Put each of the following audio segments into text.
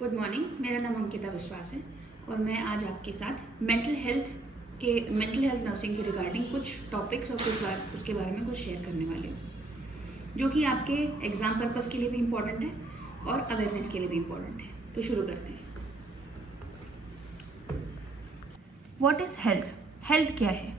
Good morning. मेरा नाम अंकिता विश्वास है और मैं आज आपके साथ मेंटल हेल्थ नर्सिंग के रिगार्डिंग कुछ टॉपिक्स और उसके बारे में कुछ शेयर करने वाली हूँ, जो कि आपके एग्ज़ाम पर्पस के लिए भी इम्पॉर्टेंट है और अवेयरनेस के लिए भी इम्पॉर्टेंट है। तो शुरू करते हैं। What is health? हेल्थ क्या है?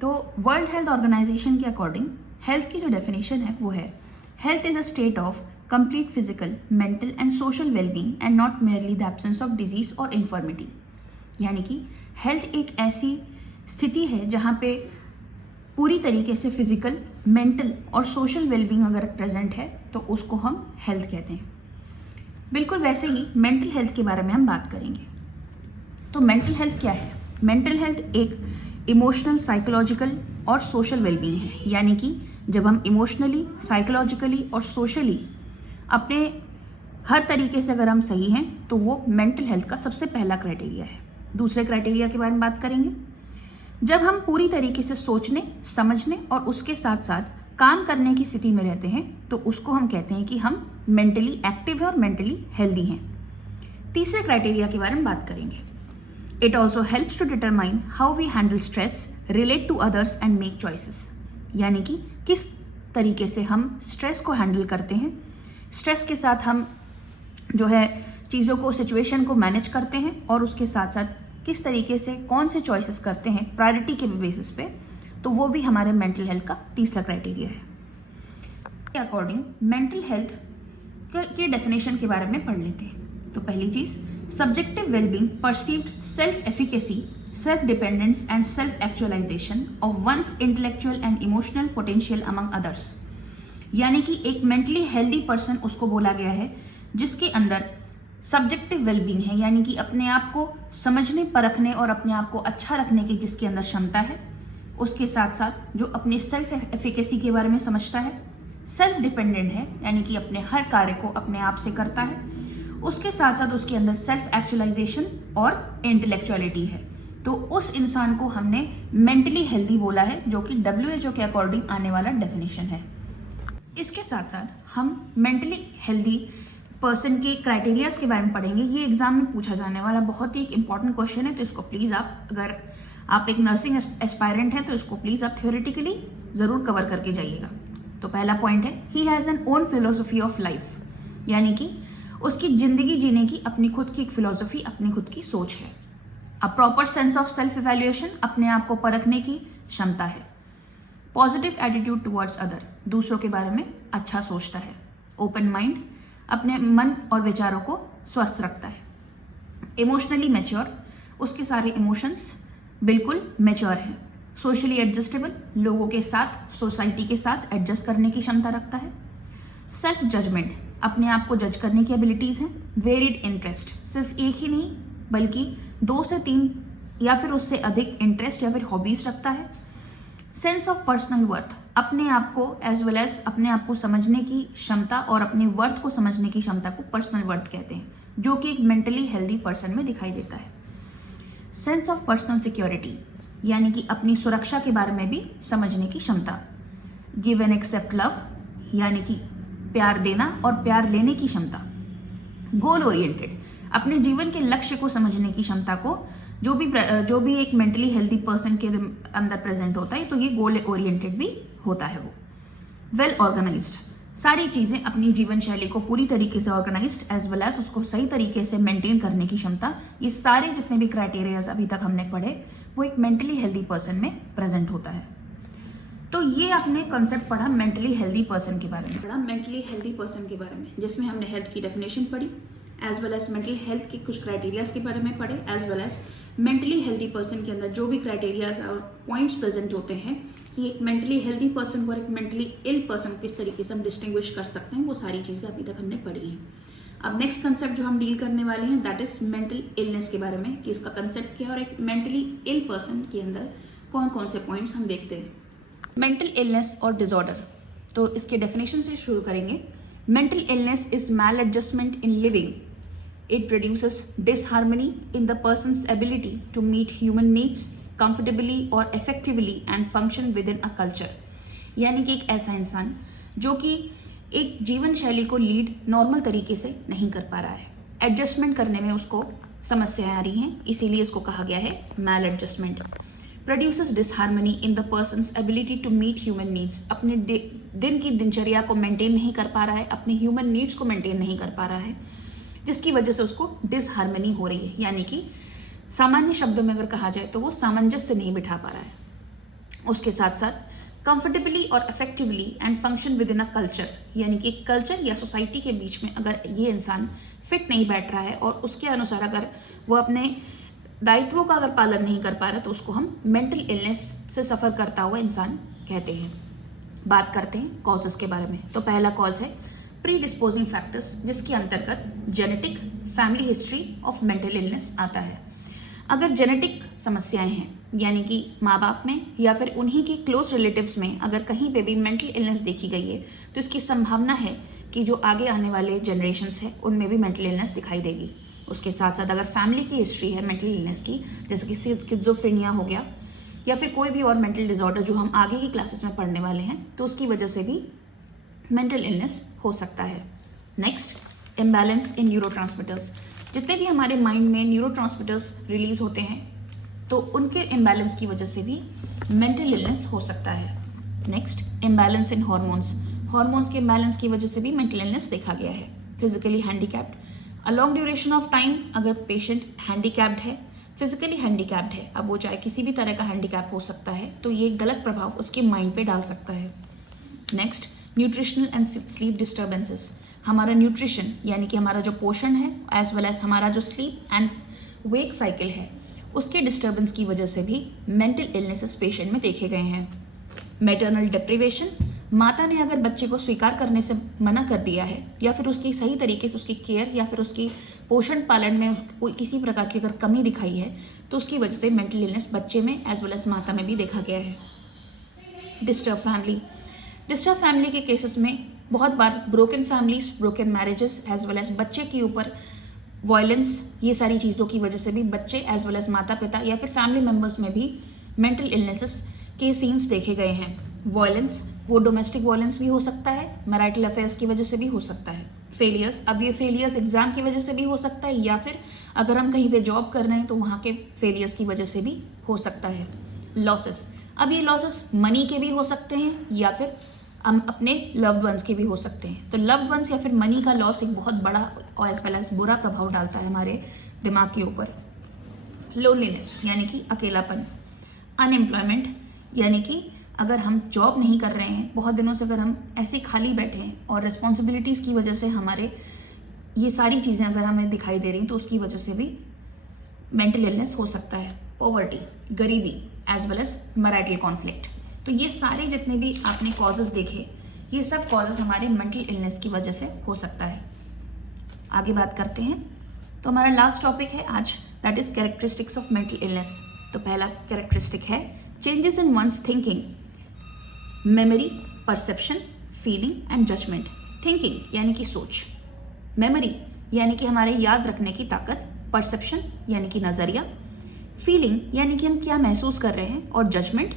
तो वर्ल्ड हेल्थ ऑर्गेनाइजेशन के अकॉर्डिंग हेल्थ की जो डेफिनेशन है वो है, health is a state of complete physical, mental and social well-being and not merely the absence of disease or infirmity। यानी कि हेल्थ एक ऐसी स्थिति है जहाँ पे पूरी तरीके से फिजिकल, मेंटल और सोशल वेलबींग अगर प्रेजेंट है तो उसको हम हेल्थ कहते हैं। बिल्कुल वैसे ही मेंटल हेल्थ के बारे में हम बात करेंगे। तो मेंटल हेल्थ क्या है? मेंटल हेल्थ एक इमोशनल, साइकोलॉजिकल और सोशल वेलबींग है। यानी कि जब हम इमोशनली, साइकोलॉजिकली और सोशली अपने हर तरीके से अगर हम सही हैं तो वो मेंटल हेल्थ का सबसे पहला क्राइटेरिया है। दूसरे क्राइटेरिया के बारे में बात करेंगे। जब हम पूरी तरीके से सोचने, समझने और उसके साथ साथ काम करने की स्थिति में रहते हैं तो उसको हम कहते हैं कि हम मेंटली एक्टिव हैं और मेंटली हेल्दी हैं। तीसरे क्राइटेरिया के बारे में बात करेंगे। It also helps to determine how we handle stress, relate to others and make choices. यानी कि किस तरीके से हम स्ट्रेस को हैंडल करते हैं, स्ट्रेस के साथ हम जो है चीज़ों को, सिचुएशन को मैनेज करते हैं और उसके साथ साथ किस तरीके से कौन से चॉइसेस करते हैं प्रायोरिटी के बेसिस पे, तो वो भी हमारे मेंटल हेल्थ का तीसरा क्राइटेरिया है। के अकॉर्डिंग मेंटल हेल्थ के डेफिनेशन के बारे में पढ़ लेते हैं। तो पहली चीज़, subjective wellbeing, perceived self efficacy, self dependence and self actualisation of one's intellectual and emotional potential among others. यानी कि एक मेंटली हेल्दी पर्सन उसको बोला गया है जिसके अंदर सब्जेक्टिव वेलबींग है, यानी कि अपने आप को समझने, परखने और अपने आप को अच्छा रखने की जिसके अंदर क्षमता है। उसके साथ साथ जो अपने सेल्फ एफिकेसी के बारे में समझता है, सेल्फ डिपेंडेंट है यानी कि अपने हर कार्य को अपने आप से करता है। उसके साथ साथ उसके अंदर सेल्फ एक्चुअलाइजेशन और इंटेलेक्चुअलिटी है। तो उस इंसान को हमने मेंटली हेल्दी बोला है, जो कि WHO के अकॉर्डिंग आने वाला डेफिनेशन है। इसके साथ साथ हम मेंटली हेल्दी पर्सन के क्राइटेरियाज के बारे में पढ़ेंगे। ये एग्जाम में पूछा जाने वाला बहुत ही एक इंपॉर्टेंट क्वेश्चन है, तो इसको प्लीज़ आप, अगर आप एक नर्सिंग एस्पायरेंट हैं तो इसको प्लीज़ आप थ्योरेटिकली ज़रूर कवर करके जाइएगा। तो पहला पॉइंट है, he has N one philosophy of life. यानी कि उसकी ज़िंदगी जीने की अपनी खुद की एक फिलोसफी, अपनी खुद की सोच है। A proper sense of self evaluation, अपने आप को परखने की क्षमता है। पॉजिटिव एटीट्यूड टुवर्ड्स अदर, दूसरों के बारे में अच्छा सोचता है। ओपन माइंड, अपने मन और विचारों को स्वस्थ रखता है। इमोशनली मैच्योर, उसके सारे इमोशंस बिल्कुल मैच्योर हैं। सोशली एडजस्टेबल, लोगों के साथ, सोसाइटी के साथ एडजस्ट करने की क्षमता रखता है। सेल्फ जजमेंट, अपने आप को जज करने की एबिलिटीज़ हैं। वेरिड इंटरेस्ट, सिर्फ एक ही नहीं बल्कि 2 से 3 या फिर उससे अधिक इंटरेस्ट या फिर हॉबीज रखता है। सेंस ऑफ पर्सनल वर्थ, अपने आप को एज वेल एज अपने आप को समझने की क्षमता और अपने वर्थ को समझने की क्षमता को पर्सनल वर्थ कहते हैं, जो कि एक मेंटली हेल्दी पर्सन में दिखाई देता है। सेंस ऑफ पर्सनल सिक्योरिटी, यानी कि अपनी सुरक्षा के बारे में भी समझने की क्षमता। गिव एंड एक्सेप्ट लव, यानी कि प्यार देना और प्यार लेने की क्षमता। गोल ओरिएंटेड, अपने जीवन के लक्ष्य को समझने की क्षमता को जो भी एक मेंटली हेल्दी पर्सन के अंदर प्रेजेंट होता है, तो ये गोल ओरिएंटेड भी होता है वो। वेल ऑर्गेनाइज्ड, सारी चीज़ें अपनी जीवन शैली को पूरी तरीके से ऑर्गेनाइज्ड एज वेल एज उसको सही तरीके से मेंटेन करने की क्षमता। ये सारे जितने भी क्राइटेरियाज अभी तक हमने पढ़े वो एक मेंटली हेल्दी पर्सन में प्रेजेंट होता है। तो ये आपने कॉन्सेप्ट पढ़ा मेंटली हेल्दी पर्सन के बारे में, पढ़ा मेंटली हेल्दी पर्सन के बारे में, जिसमें हमने हेल्थ की डेफिनेशन पढ़ी as well as mental health के कुछ क्राइटेरियाज के बारे में पढ़े, as well as mentally healthy person के अंदर जो भी क्राइटेरियाज और पॉइंट्स प्रेजेंट होते हैं कि एक मेंटली हेल्दी पर्सन को और एक मेंटली इल पर्सन किस तरीके से हम डिस्टिंग्विश कर सकते हैं, वो सारी चीज़ें अभी तक हमने पढ़ी हैं। अब नेक्स्ट कंसेप्ट जो हम डील करने वाले हैं दैट इज मेंटल इलनेस के बारे में, कि इसका कंसेप्ट क्या है और एक मेंटली इल पर्सन के अंदर कौन कौन से पॉइंट्स हम देखते हैं। मेंटल इलनेस और डिसऑर्डर, तो इसके डेफिनेशन से शुरू करेंगे। Mental illness is maladjustment in living. It reduces disharmony in the person's ability to meet human needs comfortably or effectively and function within a culture। यानी कि एक ऐसा इंसान जो कि एक जीवन शैली को लीड नॉर्मल तरीके से नहीं कर पा रहा है, एडजस्टमेंट करने में उसको समस्याएं आ रही हैं, इसीलिए इसको कहा गया है maladjustment. Produces disharmony in the person's ability to meet human needs, अपने दिन की दिनचर्या को मेंटेन नहीं कर पा रहा है, अपने ह्यूमन नीड्स को मेंटेन नहीं कर पा रहा है, जिसकी वजह से उसको डिसहार्मनी हो रही है, यानी कि सामान्य शब्दों में अगर कहा जाए तो वो सामंजस्य नहीं बिठा पा रहा है। उसके साथ साथ कंफर्टेबली और effectively and function with in a culture, यानी कि कल्चर या सोसाइटी के बीच में अगर ये इंसान फिट नहीं बैठ रहा है और उसके अनुसार अगर वो अपने दायित्वों का अगर पालन नहीं कर पा रहा तो उसको हम मेंटल इलनेस से सफ़र करता हुआ इंसान कहते हैं। बात करते हैं कॉजेज़ के बारे में। तो पहला कॉज है प्री डिस्पोजिंग फैक्टर्स, जिसके अंतर्गत genetic, family history of mental illness आता है। अगर जेनेटिक समस्याएं हैं, यानी कि माँ बाप में या फिर उन्हीं के क्लोज रिलेटिव्स में अगर कहीं पे भी मेंटल इलनेस देखी गई है तो इसकी संभावना है कि जो आगे आने वाले जनरेशन्स हैं उनमें भी मेंटल इलनेस दिखाई देगी। उसके साथ साथ अगर फैमिली की हिस्ट्री है मेंटल इलनेस की, जैसे कि स्किज़ोफ्रेनिया हो गया या फिर कोई भी और मेंटल डिसऑर्डर जो हम आगे की क्लासेस में पढ़ने वाले हैं, तो उसकी वजह से भी मेंटल इलनेस हो सकता है। नेक्स्ट, इम्बैलेंस इन न्यूरोट्रांसमीटर्स। जितने भी हमारे माइंड में न्यूरोट्रांसमीटर्स रिलीज होते हैं तो उनके इम्बैलेंस की वजह से भी मेंटल इलनेस हो सकता है। नेक्स्ट, इम्बैलेंस इन हॉर्मोन्स। हॉर्मोन्स के इम्बैलेंस की वजह से भी मेंटल इलनेस देखा गया है। Physically handicapped, a long duration of time अगर पेशेंट हैंडीकैप्ड है, फिजिकली हैंडीकैप्ड है, अब वो चाहे किसी भी तरह का हैंडीकैप हो सकता है, तो ये गलत प्रभाव उसके माइंड पे डाल सकता है। Next, nutritional and sleep disturbances. हमारा न्यूट्रिशन यानी कि हमारा जो पोषण है एज वेल एज हमारा जो स्लीप एंड वेक साइकिल है, उसके डिस्टर्बेंस की वजह से भी मेंटल इलनेसेस पेशेंट में देखे गए हैं। मैटरनल डिप्रिवेशन, माता ने अगर बच्चे को स्वीकार करने से मना कर दिया है या फिर उसकी सही तरीके से उसकी केयर या फिर उसकी पोषण पालन में कोई किसी प्रकार की अगर कमी दिखाई है तो उसकी वजह से मेंटल इलनेस बच्चे में एज वेल एज माता में भी देखा गया है। Disturb family. डिस्टर्ब फैमिली के केसेस में बहुत बार broken families, broken marriages as well as बच्चे के ऊपर वायलेंस, ये सारी चीज़ों की वजह से भी बच्चे एज वेल एज माता पिता या फिर फैमिली मेम्बर्स में भी मेंटल इलनेसेस के सीन्स देखे गए हैं। वायलेंस, वो डोमेस्टिक वायलेंस भी हो सकता है, मैरिटल अफेयर्स की वजह से भी हो सकता है। फेलियर्स, अब ये फेलियर्स एग्जाम की वजह से भी हो सकता है या फिर अगर हम कहीं पे जॉब कर रहे हैं तो वहाँ के फेलियर्स की वजह से भी हो सकता है। लॉसेस, अब ये लॉसेस मनी के भी हो सकते हैं या फिर हम अपने लव्ड वंस के भी हो सकते हैं। तो लव्ड वंस या फिर मनी का लॉस एक बहुत बड़ा और एज वेल एज बुरा प्रभाव डालता है हमारे दिमाग के ऊपर। लोनलीनेस यानी कि अकेलापन। अनएम्प्लॉयमेंट यानी कि अगर हम जॉब नहीं कर रहे हैं, बहुत दिनों से अगर हम ऐसे खाली बैठे हैं और रिस्पॉन्सिबिलिटीज़ की वजह से हमारे ये सारी चीज़ें अगर हमें दिखाई दे रही हैं तो उसकी वजह से भी मेंटल इलनेस हो सकता है। पॉवर्टी, गरीबी as well as marital conflict. तो ये सारे जितने भी आपने कॉजेज़ देखे, ये सब कॉजेज़ हमारे मेंटल इलनेस की वजह से हो सकता है। आगे बात करते हैं। तो हमारा लास्ट टॉपिक है आज, that is characteristics of mental illness. तो पहला कैरेक्टरिस्टिक है changes in one's thinking, memory, perception, feeling and judgement. Thinking यानी कि सोच, मेमोरी यानी कि हमारे याद रखने की ताकत, परसेप्शन यानी कि नज़रिया, फीलिंग यानी कि हम क्या महसूस कर रहे हैं, और जजमेंट,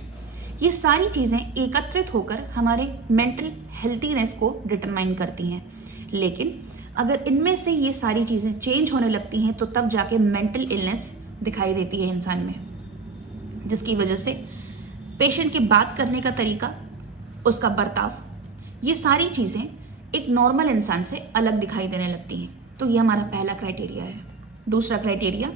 ये सारी चीज़ें एकत्रित होकर हमारे मेंटल हेल्थीनेस को डिटरमाइन करती हैं। लेकिन अगर इनमें से ये सारी चीज़ें चेंज होने लगती हैं तो तब जाके मेंटल इलनेस दिखाई देती है इंसान में, जिसकी वजह से पेशेंट की बात करने का तरीका, उसका बर्ताव, ये सारी चीज़ें एक नॉर्मल इंसान से अलग दिखाई देने लगती हैं। तो ये हमारा पहला क्राइटेरिया है। दूसरा criteria,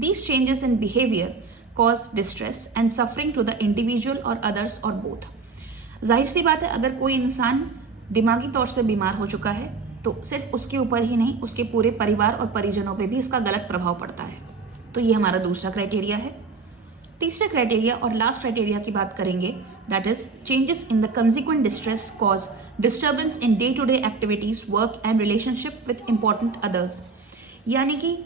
these changes in behaviour cause distress and suffering to the individual और अदर्स और बोथ। जाहिर सी बात है, अगर कोई इंसान दिमागी तौर से बीमार हो चुका है तो सिर्फ उसके ऊपर ही नहीं, उसके पूरे परिवार और परिजनों पे भी इसका गलत प्रभाव पड़ता है। तो ये हमारा दूसरा क्राइटेरिया है। तीसरा क्राइटेरिया और लास्ट क्राइटेरिया की बात करेंगे, that is changes in the consequent distress cause disturbance in day to day activities, work and relationship with important others. यानी कि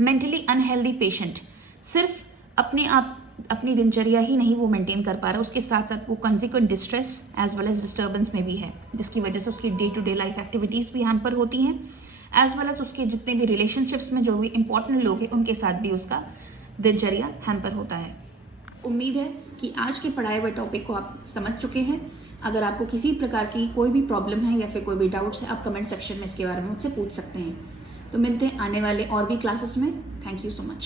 मेंटली अनहेल्दी पेशेंट सिर्फ अपने आप अपनी दिनचर्या ही नहीं वो मेंटेन कर पा रहा, उसके साथ साथ वो consequent distress as well as disturbance में भी है, जिसकी वजह से उसकी day to day life activities भी हैम्पर होती हैं, एज वेल एज उसके जितने भी रिलेशनशिप्स में जो भी इंपॉर्टेंट लोग हैं उनके साथ भी उसका दिनचर्या हैम्पर होता है। उम्मीद है कि आज के पढ़ाए हुए टॉपिक को आप समझ चुके हैं। अगर आपको किसी प्रकार की कोई भी प्रॉब्लम है या फिर कोई भी डाउट्स है, आप कमेंट सेक्शन में इसके बारे में मुझसे पूछ सकते हैं। तो मिलते हैं आने वाले और भी क्लासेस में। Thank you so much.